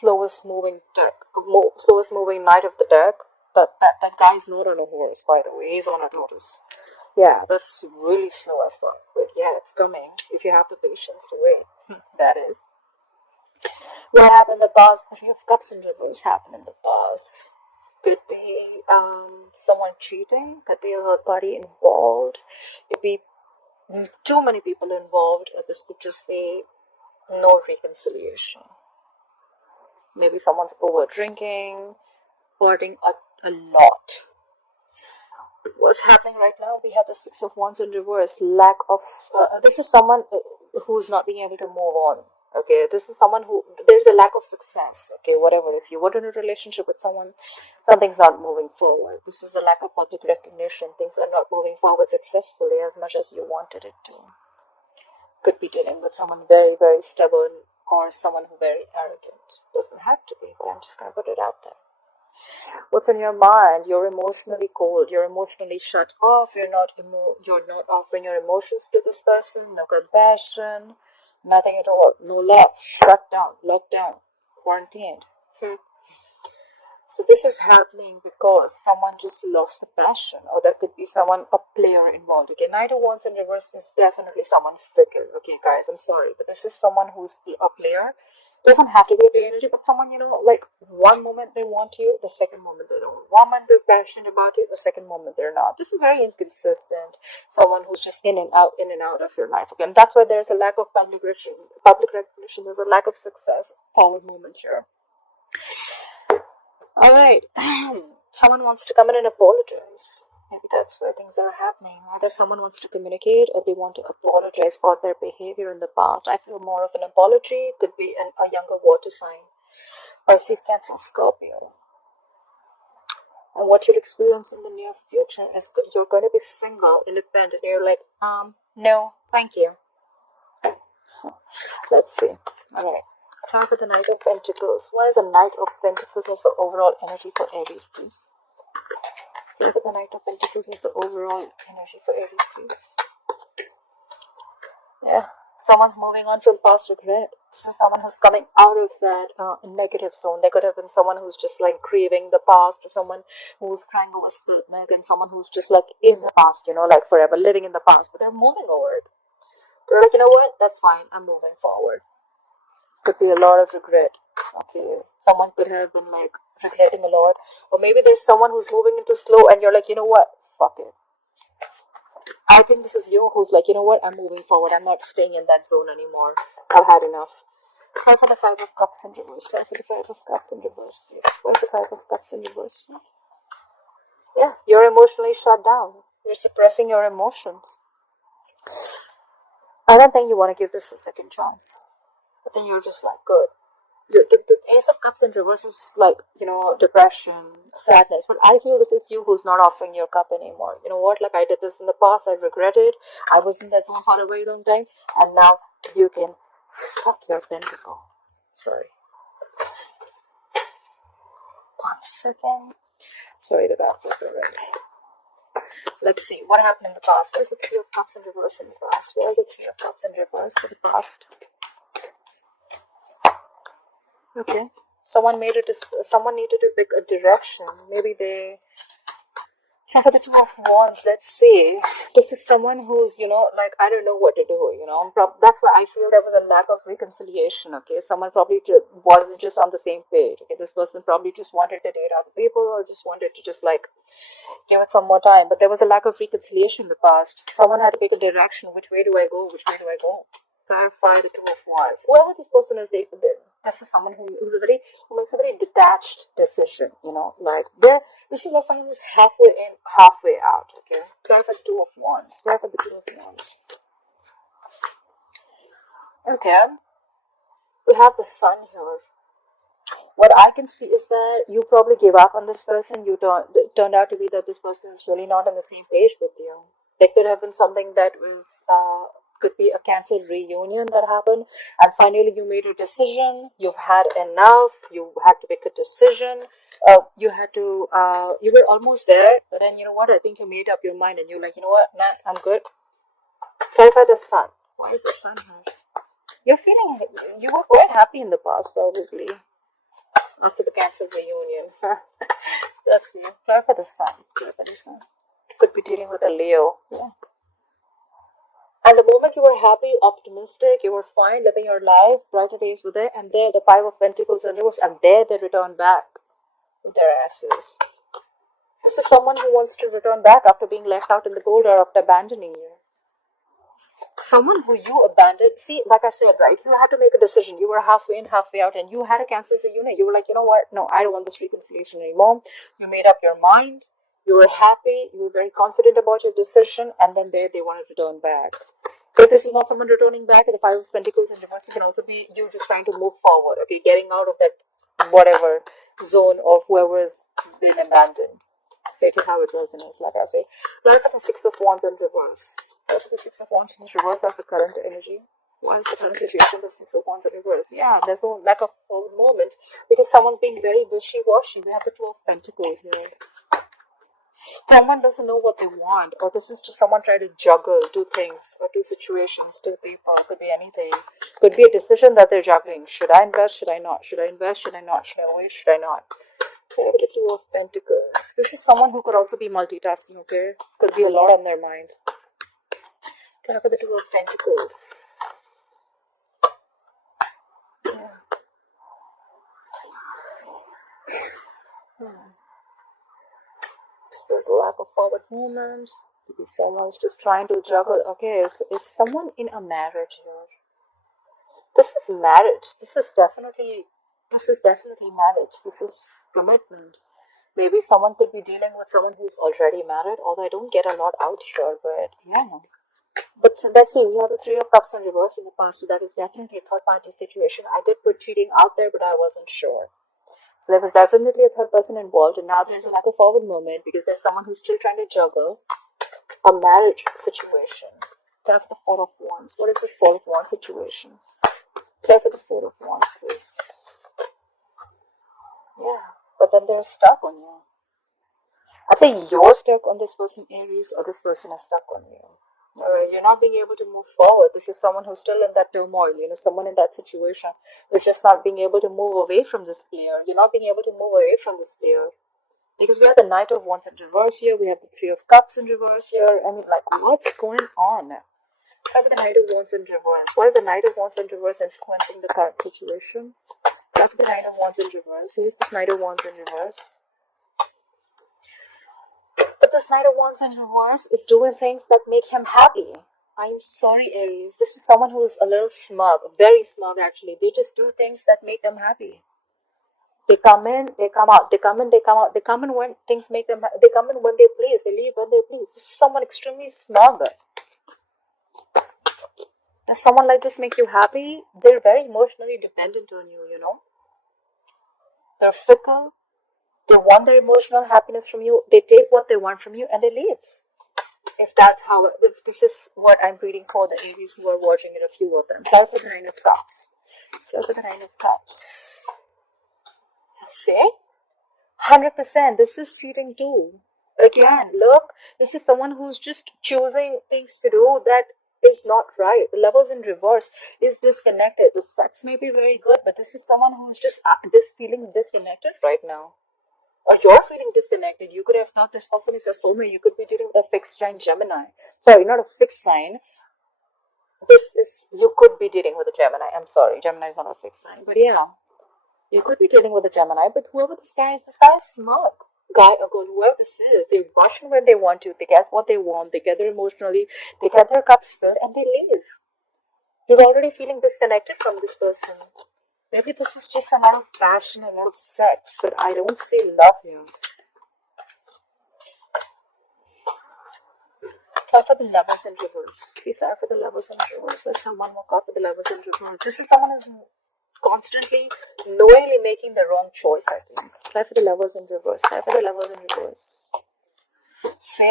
slowest moving deck, slowest moving knight of the deck. But that guy is not on a horse, by the way. He's on a tortoise. Yeah, that's really slow as well. But yeah, it's coming if you have the patience to wait. That is. What happened in the past? The Three of Cups in reverse happened in the past. Could be someone cheating. Could be a third party involved. Could be too many people involved. Or this could just be no reconciliation. Maybe someone's over drinking, partying a lot. What's happening right now? We have the Six of Wands in reverse. Lack of this is someone who's not being able to move on. Okay, this is someone who there's a lack of success. Okay, whatever. If you were in a relationship with someone, something's not moving forward. This is a lack of public recognition. Things are not moving forward successfully as much as you wanted it to. Could be dealing with someone very, very stubborn or someone who very arrogant. Doesn't have to be, but I'm just gonna put it out there. What's in your mind? You're emotionally cold. You're emotionally shut off. You're not offering your emotions to this person. No compassion. Nothing at all. No love. Shut down. Locked down. Quarantined. So this is happening because someone just lost the passion, or there could be someone, a player involved. Okay, Knight of Wands in reverse is definitely someone fickle. Okay, guys, I'm sorry, but this is someone who's a player. Doesn't have to be a player energy, but someone, like one moment they want you, the second moment they don't. One moment they're passionate about it, the second moment they're not. This is very inconsistent. Someone who's just in and out of your life. Okay, and that's why there's a lack of public recognition. There's a lack of success. Forward movement here. Alright, someone wants to come in and apologize. Maybe that's where things are happening. Either someone wants to communicate or they want to apologize for their behavior in the past. I feel more of an apology. Could be a younger water sign. Pisces, Cancer, Scorpio. And what you'll experience in the near future is you're going to be single, independent. You're like, no, thank you. Let's see. Alright. Time for the Knight of Pentacles. What is the Knight of Pentacles as the overall energy for Aries, please? Time for the Knight of Pentacles as the overall energy for Aries, please. Yeah, someone's moving on from past regret. This is someone who's coming out of that negative zone. There could have been someone who's just like grieving the past, or someone who's crying over spilled milk, and someone who's just like in the past, like forever living in the past, but they're moving over it. They're like, you know what? That's fine. I'm moving forward. Could be a lot of regret. Okay, someone could have been like regretting a lot, or maybe there's someone who's moving into slow, and you're like, you know what? Fuck it. I think this is you who's like, you know what? I'm moving forward. I'm not staying in that zone anymore. I've had enough. Try for the Five of Cups in reverse. Try for the Five of Cups in reverse, please. Try for the Five of Cups in reverse. Yeah, you're emotionally shut down. You're suppressing your emotions. I don't think you want to give this a second chance. But then you're just like, good. The Ace of Cups in reverse is like, depression, sadness. But I feel this is you who's not offering your cup anymore. You know what? Like, I did this in the past. I regret it. I was in that zone for a very long time. And now you can fuck your pentacle. Sorry. 1 second. Sorry, the card was red. Let's see. What happened in the past? What is the Three of Cups in reverse in the past? What is the Three of Cups in reverse for the past? Okay. Someone needed to pick a direction. Maybe they have the Two of Wands. Let's see. This is someone who's, like, I don't know what to do, That's why I feel there was a lack of reconciliation, okay? Someone probably wasn't just on the same page, okay? This person probably just wanted to date other people, or just wanted to just, like, give it some more time. But there was a lack of reconciliation in the past. Someone had to pick a direction. Which way do I go? Which way do I go? Clarify the Two of Wands. Whoever this person is dating, this is someone who makes a very detached decision. Like this is someone who's halfway in, halfway out. Okay, clarify the Two of Wands. Clarify the Two of Wands. Okay, we have the Sun here. What I can see is that you probably gave up on this person. It turned out to be that this person is really not on the same page with you. There could have been something that was could be a cancelled reunion that happened, and finally you made a decision. You've had enough. You had to make a decision. You were almost there, but then you know what? I think you made up your mind, and you're like, you know what, man, I'm good. Clarify the Sun. Why is the Sun here? You were quite happy in the past, probably. after the Cancer reunion. That's new. Try for the Sun. Try for the Sun. Could be dealing with a Leo. Yeah. And the moment you were happy, optimistic, you were fine, living your life, brighter days were there, and there the Five of Pentacles and reverse, and there they return back with their asses. This is someone who wants to return back after being left out in the cold or after abandoning you. Someone who you abandoned, see, like I said, right, you had to make a decision. You were halfway in, halfway out, and you had a Cancer reunion. You were like, you know what, no, I don't want this reconciliation anymore. You made up your mind, you were happy, you were very confident about your decision, and then there they wanted to turn back. If this is not someone returning back, the Five of Pentacles in reverse, it can also be you just trying to move forward, okay, getting out of that whatever zone of whoever has been abandoned. It is how it resonates, like I say. Look at the Six of Wands in reverse. Look at the Six of Wands in reverse as the current energy. Why is the current situation the Six of Wands in reverse? Yeah, there's no lack of forward moment because someone's being very wishy-washy. We have the Two of Pentacles here. Someone doesn't know what they want, or this is just someone trying to juggle two things, or two situations, two people. Could be anything. Could be a decision that they're juggling. Should I invest? Should I not? Should I invest? Should I not? Should I wait? Should I not? Okay, the Two of Pentacles. This is someone who could also be multitasking, okay? Could be a lot on their mind. Okay, for the Two of Pentacles. Yeah. There's a lack of forward movement. Maybe someone's just trying to juggle. Okay, so is someone in a marriage here? This is marriage. This is definitely marriage. This is commitment. Maybe someone could be dealing with someone who's already married, although I don't get a lot out here, but yeah. But let's see, we have the Three of Cups in reverse in the past, so that is definitely a third party situation. I did put cheating out there, but I wasn't sure. So there was definitely a third person involved, and now there's like a forward moment because there's someone who's still trying to juggle a marriage situation. Tap the Four of Wands. What is this Four of Wands situation? Tap the Four of Wands, please. Yeah, but then they're stuck on you. I think you're stuck on this person, Aries, or this person is stuck on you. Alright, you're not being able to move forward. This is someone who's still in that turmoil, someone in that situation. You're just not being able to move away from this player. You're not being able to move away from this player. Because we have the Knight of Wands in reverse here. We have the Three of Cups in reverse here. I mean, like, what's going on? How about the Knight of Wands in reverse? Why is the Knight of Wands in reverse influencing the current situation? How about the Knight of Wands in reverse? Who is this Knight of Wands in reverse? But this Knight of Wands in reverse is doing things that make him happy. I'm sorry, Aries. This is someone who is a little smug, very smug actually. They just do things that make them happy. They come in, they come out. They come in, they come out. They come in when things make them happy. They come in when they please. They leave when they please. This is someone extremely smug. Does someone like this make you happy? They're very emotionally dependent on you, They're fickle. They want their emotional happiness from you. They take what they want from you and they leave. If this is what I'm reading for the Aries who are watching it, a few of them. Try for the Nine of Cups. Try for the Nine of Cups. See? 100%. This is cheating too. Again, look, this is someone who's just choosing things to do that is not right. The levels in reverse is disconnected. The sex may be very good, but this is someone who's just feeling disconnected right now. Or you're feeling disconnected. You could have thought this person is a soulmate. You could be dealing with a fixed sign Gemini. Sorry, not a fixed sign. You could be dealing with a Gemini. I'm sorry, Gemini is not a fixed sign. But yeah, you could be dealing with a Gemini. But whoever this guy is smart. Guy or girl, whoever this is, they rush when they want to. They get what they want. They get there emotionally. They get their cups filled and they leave. You're already feeling disconnected from this person. Maybe this is just a lot of passion, a lot of sex, but I don't see love here. Try for the Lovers in reverse. Please try for the Lovers in reverse. Let's have one more card for the Lovers in reverse. This is someone who's constantly, knowingly making the wrong choice, I think. Try for the Lovers in reverse. Try for the Lovers in reverse. See?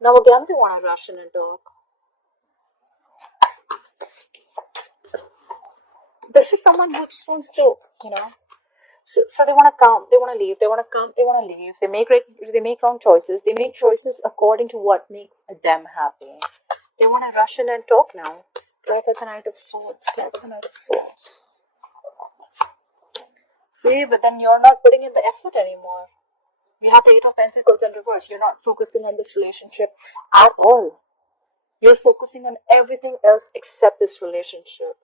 Now again they want to rush in and talk. This is someone who just wants to, So they want to come, they want to leave, they want to come, they want to leave. They make wrong choices. They make choices according to what makes them happy. They want to rush in and talk now. Try for the Knight of Swords. Try for the Knight of Swords. See, but then you're not putting in the effort anymore. You have the Eight of Pentacles in reverse. You're not focusing on this relationship at all. You're focusing on everything else except this relationship.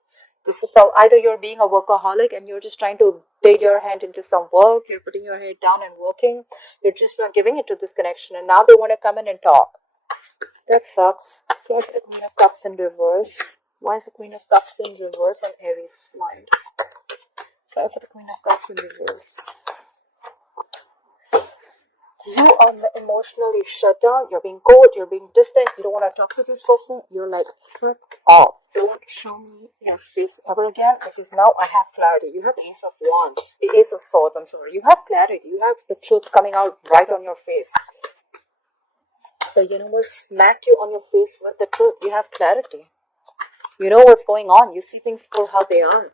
This is how either you're being a workaholic and you're just trying to dig your hand into some work, you're putting your head down and working, you're just not giving it to this connection, and now they want to come in and talk. That sucks. Here's the Queen of Cups in reverse. Why is the Queen of Cups in reverse on Aries' mind? Try for the Queen of Cups in reverse. You are emotionally shut down, you're being cold, you're being distant, you don't want to talk to this person, you're like, fuck off. Don't show me your face ever again, because now I have clarity. You have the Ace of Wands, the Ace of Swords, I'm sorry. You have clarity, you have the truth coming out right on your face. The universe smacked you on your face with the truth. You have clarity. You know what's going on, you see things for how they are.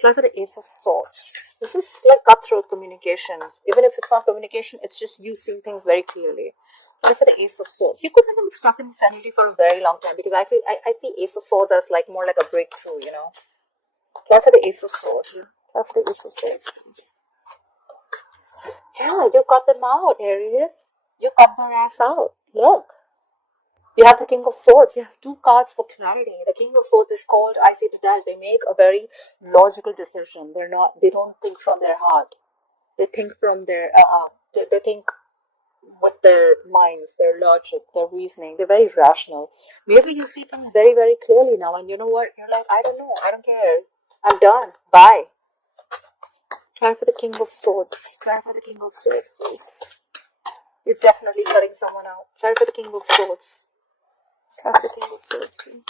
Try for the Ace of Swords. This is like cutthroat communication. Even if it's not communication, it's just you seeing things very clearly. Try for the Ace of Swords. You could have been stuck in this energy for a very long time, because I see Ace of Swords as like more like a breakthrough, you know. Try for the Ace of Swords. Try for the Ace of Swords, please. Yeah, you cut them out, Aries. You cut their ass out. Look. You have the King of Swords. You have two cards for clarity. The King of Swords is called, I say to that, they make a very logical decision. They don't think from their heart. They think from their, they think with their minds, their logic, their reasoning. They're very rational. Maybe you see things very, very clearly now, and you know what? You're like, I don't know. I don't care. I'm done. Bye. Try for the King of Swords. Try for the King of Swords, please. You're definitely cutting someone out. Try for the King of Swords. Try for the King of Swords, please.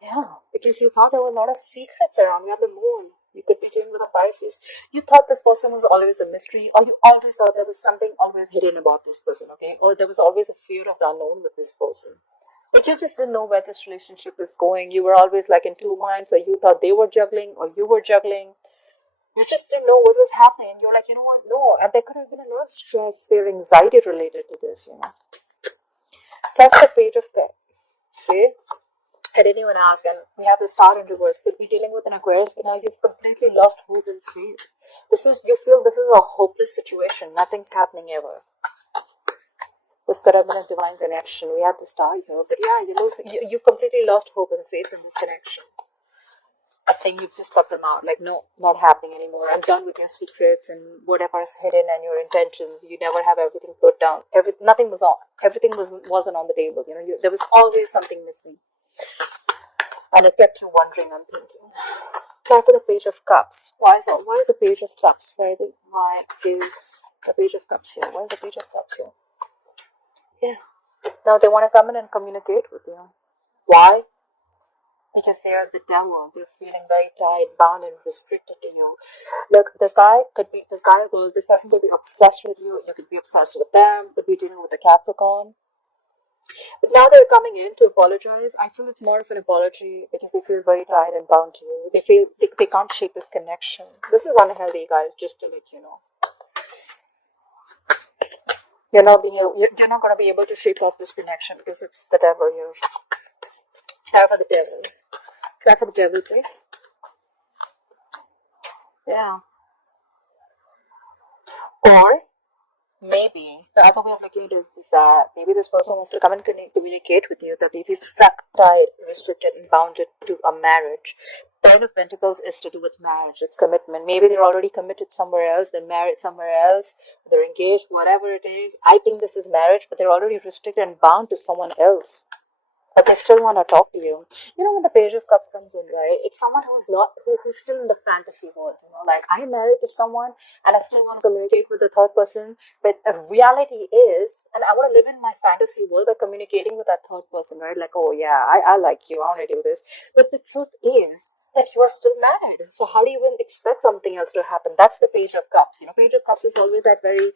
Yeah, because you thought there were a lot of secrets around. You have the moon. You could be dealing with a Pisces. You thought this person was always a mystery, or you always thought there was something always hidden about this person, okay? Or there was always a fear of the unknown with this person. Like, you just didn't know where this relationship is going. You were always like in two minds, or you thought they were juggling, or you were juggling. You just didn't know what was happening. You're like, you know what? No, and there could have been a lot of stress, fear, anxiety related to this, you know. That's the Page of Cups. See? I didn't even ask, and we have the Star in reverse. Could be dealing with an Aquarius, but now you've completely lost hope and faith. You feel this is a hopeless situation. Nothing's happening ever. This could have been a divine connection. We have the Star here, but yeah, you've completely lost hope and faith in this connection. I think you've just cut them out. Like, no, not happening anymore. I'm done with your secrets and whatever is hidden and your intentions. You never have everything put down. Nothing was on. Everything wasn't on the table. You know, there was always something missing. And it kept you wondering and thinking. Try for the Page of Cups. Why is the Page of Cups? Why is the Page of Cups here? Why is the Page of Cups here? Yeah. Now they want to come in and communicate with you. Why? Because they are the devil. They're feeling very tied, bound, and restricted to you. Look, this guy or girl, this person could be obsessed with you. You could be obsessed with them. Could be dealing with a Capricorn. But now they're coming in to apologize. I feel it's more of an apology because they feel very tied and bound to you. They feel they can't shake this connection. This is unhealthy, guys, just to let you know. You're not going to be able to shake off this connection because it's the devil here. Try for the devil. Try for the devil, please. Yeah. Or maybe the other way of looking at it is that maybe this person wants to come and communicate with you that they feel stuck, tied, restricted, and bounded to a marriage. Nine of Pentacles is to do with marriage. It's commitment. Maybe they're already committed somewhere else. They're married somewhere else. They're engaged. Whatever it is. I think this is marriage, but they're already restricted and bound to someone else. But they still want to talk to you. You know, when the Page of Cups comes in, right? It's someone who's still in the fantasy world. You know, like, I'm married to someone and I still want to communicate with the third person. But the reality is, and I want to live in my fantasy world by communicating with that third person, right? Like, oh yeah, I like you. I want to do this. But the truth is that you are still married. So how do you even expect something else to happen? That's the Page of Cups. You know, Page of Cups is always that very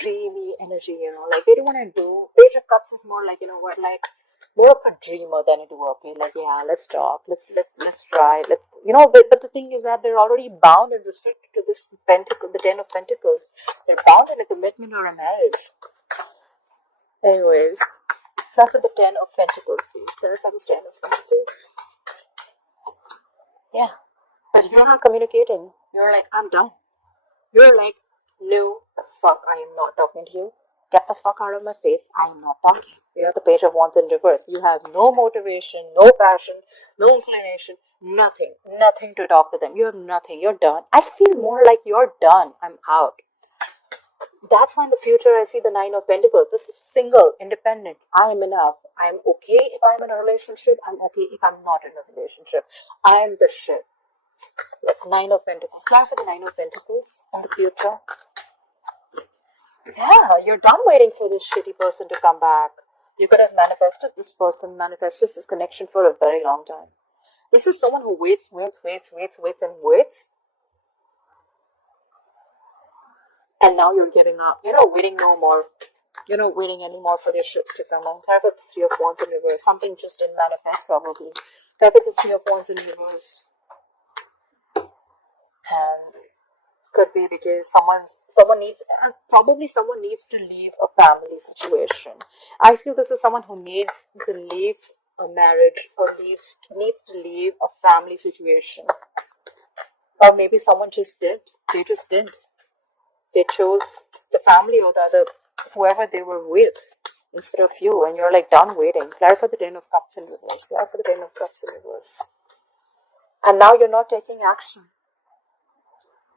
dreamy energy. You know, like, they don't want to do. Page of Cups is more like, you know what, like, more of a dreamer than a doer. Okay, like, yeah, let's talk, let's try, but the thing is that they're already bound and restricted to this pentacle, the Ten of Pentacles. They're bound in a commitment or a marriage. Anyways, try for the Ten of Pentacles, please. Try for the Ten of Pentacles. Yeah, but you're not communicating. You're like, I'm done. You're like, no, the fuck, I am not talking to you. Get the fuck out of my face. I am not talking. You have the Page of Wands in reverse. You have no motivation, no passion, no inclination, nothing. Nothing to talk to them. You have nothing. You're done. I feel more like you're done. I'm out. That's why in the future I see the Nine of Pentacles. This is single, independent. I am enough. I'm okay if I'm in a relationship. I'm okay if I'm not in a relationship. I'm the shit. Nine of Pentacles. Clap for the Nine of Pentacles in the future. Yeah, you're done waiting for this shitty person to come back. You could have manifested this person, manifested this connection for a very long time. This is someone who waits, and waits. And now you're giving up. You're not waiting no more. You're not waiting anymore for their shit to come on. Have the Three of Wands in reverse. Something just didn't manifest probably. Have the Three of Wands in reverse. And could be because someone needs, and probably someone needs to leave a family situation. I feel this is someone who needs to leave a marriage or needs to leave a family situation. Or maybe someone just did. They just didn't. They chose the family or the other, whoever they were with, instead of you, and you're like done waiting. Clarify the Ten of Cups in reverse. Clarify the Ten of Cups in reverse. And now you're not taking action.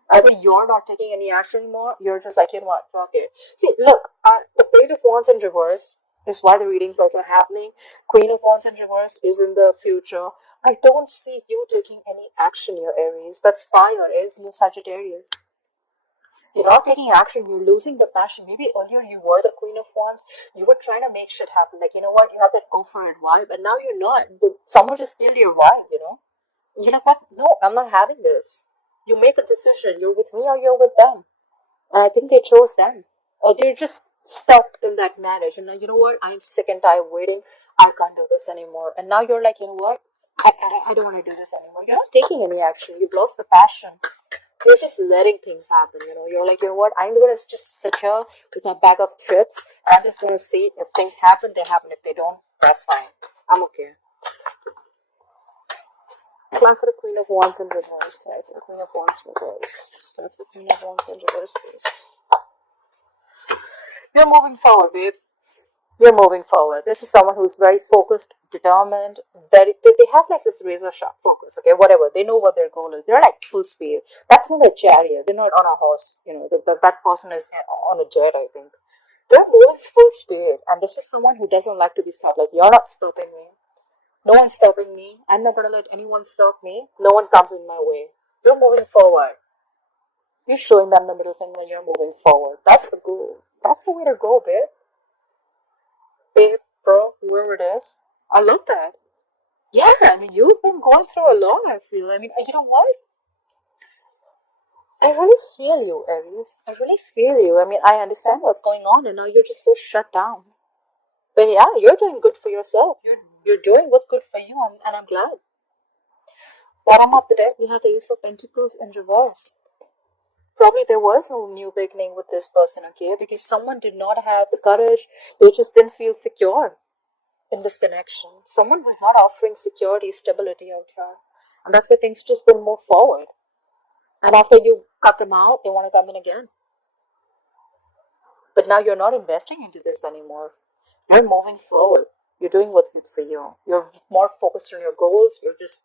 Either you're not taking any action anymore, you're just like, you know what, fuck it. See, look, the Page of Wands in reverse is why the reading's also happening. Queen of Wands in reverse is in the future. I don't see you taking any action, your Aries. That's fire, Aries, your Sagittarius. You're not taking action, you're losing the passion. Maybe earlier you were the Queen of Wands, you were trying to make shit happen. Like, you know what, you have that go for it vibe, and now you're not. Someone just steal your vibe, you know? You know what? No, I'm not having this. You make a decision. You're with me or you're with them. And I think they chose them. Or they're just stuck in that marriage. And now, you know what? I'm sick and tired of waiting. I can't do this anymore. And now you're like, you know what? I don't want to do this anymore. You're not taking any action. You've lost the passion. You're just letting things happen, you know. You're like, you know what? I'm going to just sit here with my bag of chips. I'm just going to see if things happen, they happen. If they don't, that's fine. I'm okay. Apply for the Queen of Wands in reverse. Apply for the Queen of Wands in reverse. Apply for the Queen of Wands in reverse, please. You're moving forward, babe. You're moving forward. This is someone who's very focused, determined. They have like this razor sharp focus. Okay, whatever. They know what their goal is. They're like full speed. That's not a chariot. They're not on a horse. You know, that person is on a jet, I think. They're moving full speed, and this is someone who doesn't like to be stopped. Like, you're not stopping me. No one's stopping me. I'm not going to let anyone stop me. No one comes in my way. You're moving forward. You're showing them the middle finger and you're moving forward. That's the goal. That's the way to go, babe. Babe, bro, whoever it is. I love that. Yeah, I mean, you've been going through a lot, I feel. I mean, you know what? I really feel you, Aries. I really feel you. I mean, I understand what's going on and now you're just so shut down. But yeah, you're doing good for yourself. You're doing what's good for you, and I'm glad. Bottom of the deck, we have the Ace of Pentacles in reverse. Probably there was no new beginning with this person, okay? Because someone did not have the courage. They just didn't feel secure in this connection. Someone was not offering security, stability out here. And that's why things just didn't move forward. And after you cut them out, they want to come in again. But now you're not investing into this anymore. You're moving forward. You're doing what's good for you. You're more focused on your goals. You're just